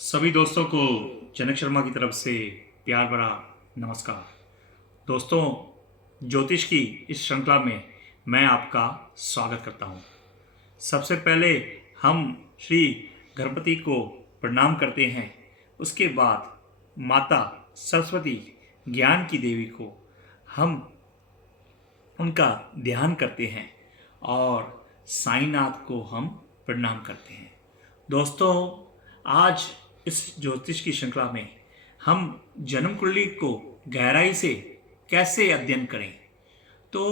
सभी दोस्तों को जनक शर्मा की तरफ से प्यार भरा नमस्कार। दोस्तों, ज्योतिष की इस श्रृंखला में मैं आपका स्वागत करता हूं। सबसे पहले हम श्री गणपति को प्रणाम करते हैं। उसके बाद माता सरस्वती ज्ञान की देवी को हम उनका ध्यान करते हैं और साईनाथ को हम प्रणाम करते हैं। दोस्तों, आज इस ज्योतिष की श्रृंखला में हम जन्म कुंडली को गहराई से कैसे अध्ययन करें, तो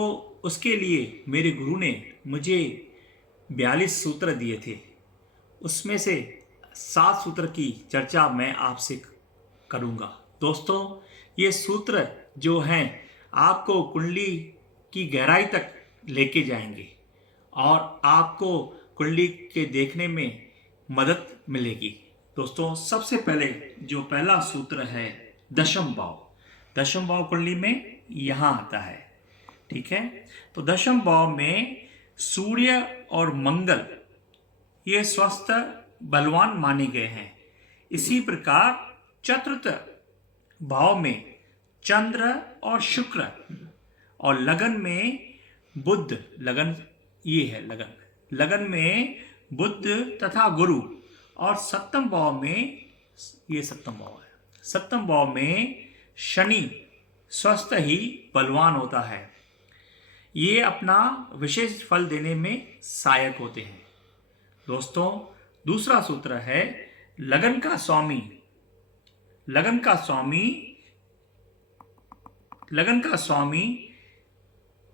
उसके लिए मेरे गुरु ने मुझे 42 सूत्र दिए थे। उसमें से 7 सूत्र की चर्चा मैं आपसे करूंगा। दोस्तों, ये सूत्र जो हैं आपको कुंडली की गहराई तक लेके जाएंगे और आपको कुंडली के देखने में मदद मिलेगी। दोस्तों, सबसे पहले जो पहला सूत्र है दशम भाव। दशम भाव कुंडली में यहाँ आता है, ठीक है। तो दशम भाव में सूर्य और मंगल ये स्वस्थ बलवान माने गए हैं। इसी प्रकार चतुर्थ भाव में चंद्र और शुक्र और लगन में बुध, लगन ये है लगन में बुध तथा गुरु, और सप्तम भाव में ये सप्तम भाव है। सप्तम भाव में शनि स्वस्थ ही बलवान होता है। ये अपना विशेष फल देने में सहायक होते हैं। दोस्तों, दूसरा सूत्र है लगन का स्वामी। लगन का स्वामी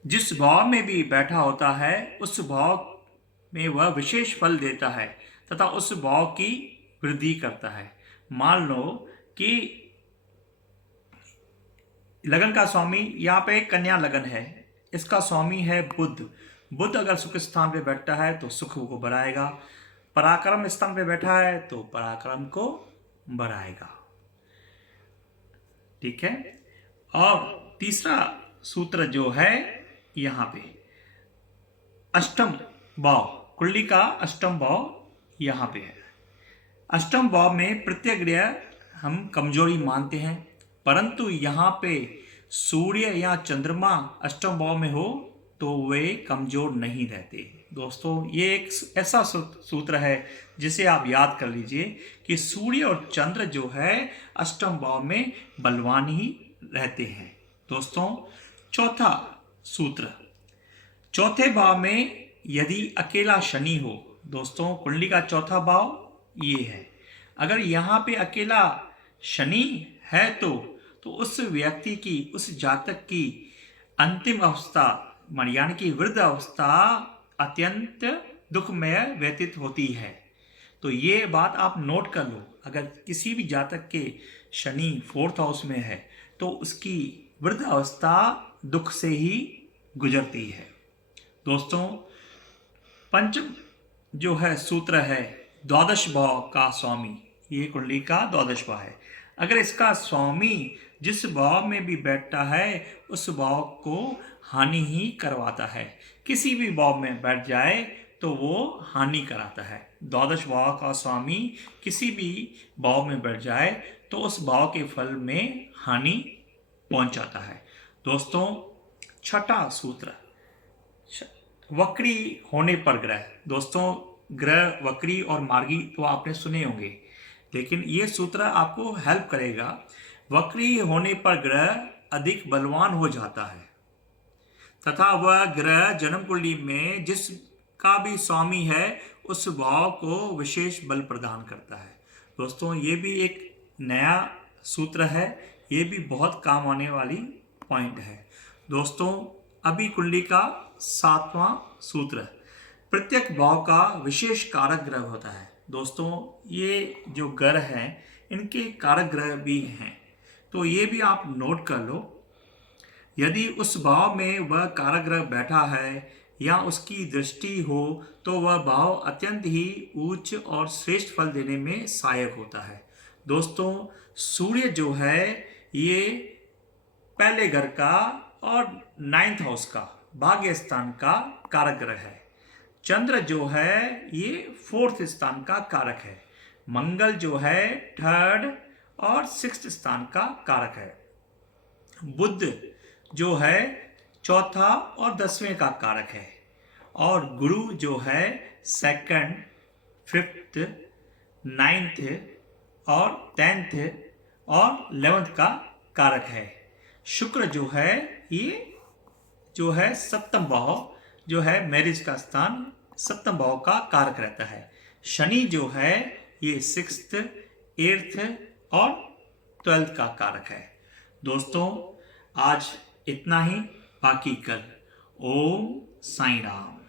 जिस भाव में भी बैठा होता है उस भाव में वह विशेष फल देता है तथा उस भाव की वृद्धि करता है। मान लो कि लगन का स्वामी यहाँ पे कन्या लगन है, इसका स्वामी है बुध। बुध अगर सुख स्थान पे बैठा है तो सुख को बढ़ाएगा, पराक्रम स्थान पे बैठा है तो पराक्रम को बढ़ाएगा, ठीक है। और तीसरा सूत्र जो है यहाँ पे अष्टम भाव, कुंडली का अष्टम भाव यहाँ पे है। अष्टम भाव में प्रत्येक ग्रह हम कमजोरी मानते हैं, परंतु यहाँ पे सूर्य या चंद्रमा अष्टम भाव में हो तो वे कमजोर नहीं रहते। दोस्तों, ये एक ऐसा सूत्र है जिसे आप याद कर लीजिए कि सूर्य और चंद्र जो है अष्टम भाव में बलवान ही रहते हैं। दोस्तों, चौथा सूत्र, चौथे भाव में यदि अकेला शनि हो, दोस्तों कुंडली का चौथा भाव ये है, अगर यहाँ पे अकेला शनि है तो उस व्यक्ति की, उस जातक की अंतिम अवस्था यानी कि वृद्ध अवस्था अत्यंत दुखमय व्यतीत होती है। तो ये बात आप नोट कर लो, अगर किसी भी जातक के शनि 4th हाउस में है तो उसकी वृद्ध अवस्था दुख से ही गुजरती है। दोस्तों, पंचम जो है सूत्र है द्वादश भाव का स्वामी। ये कुंडली का द्वादश भाव है। अगर इसका स्वामी जिस भाव में भी बैठता है उस भाव को हानि ही करवाता है। किसी भी भाव में बैठ जाए तो वो हानि कराता है। द्वादश भाव का स्वामी किसी भी भाव में बैठ जाए तो उस भाव के फल में हानि पहुंचाता है। दोस्तों, छठा सूत्र वक्री होने पर ग्रह। दोस्तों, ग्रह वक्री और मार्गी तो आपने सुने होंगे, लेकिन ये सूत्र आपको हेल्प करेगा। वक्री होने पर ग्रह अधिक बलवान हो जाता है तथा वह ग्रह जन्म कुंडली में जिसका भी स्वामी है उस भाव को विशेष बल प्रदान करता है। दोस्तों, ये भी एक नया सूत्र है, ये भी बहुत काम आने वाली पॉइंट है। दोस्तों, अभी कुंडली का 7वां सूत्र, प्रत्येक भाव का विशेष कारक ग्रह होता है। दोस्तों, ये जो ग्रह हैं इनके कारक ग्रह भी हैं, तो ये भी आप नोट कर लो। यदि उस भाव में वह कारक ग्रह बैठा है या उसकी दृष्टि हो तो वह भाव अत्यंत ही उच्च और श्रेष्ठ फल देने में सहायक होता है। दोस्तों, सूर्य जो है ये पहले घर का और 9th हाउस का भाग्य स्थान का कारक ग्रह है। चंद्र जो है ये 4th स्थान का कारक है। मंगल जो है थर्ड और सिक्स्थ स्थान का कारक है। बुध जो है चौथा और 10वें का कारक है। और गुरु जो है सेकंड, फिफ्थ, नाइन्थ और 10th और 11th का कारक है। शुक्र जो है ये जो है सप्तम भाव जो है मैरिज का स्थान, सप्तम भाव का कारक रहता है। शनि जो है ये 6th, 8th और 12th का कारक है। दोस्तों आज इतना ही, बाकी कल। ओम साईं राम।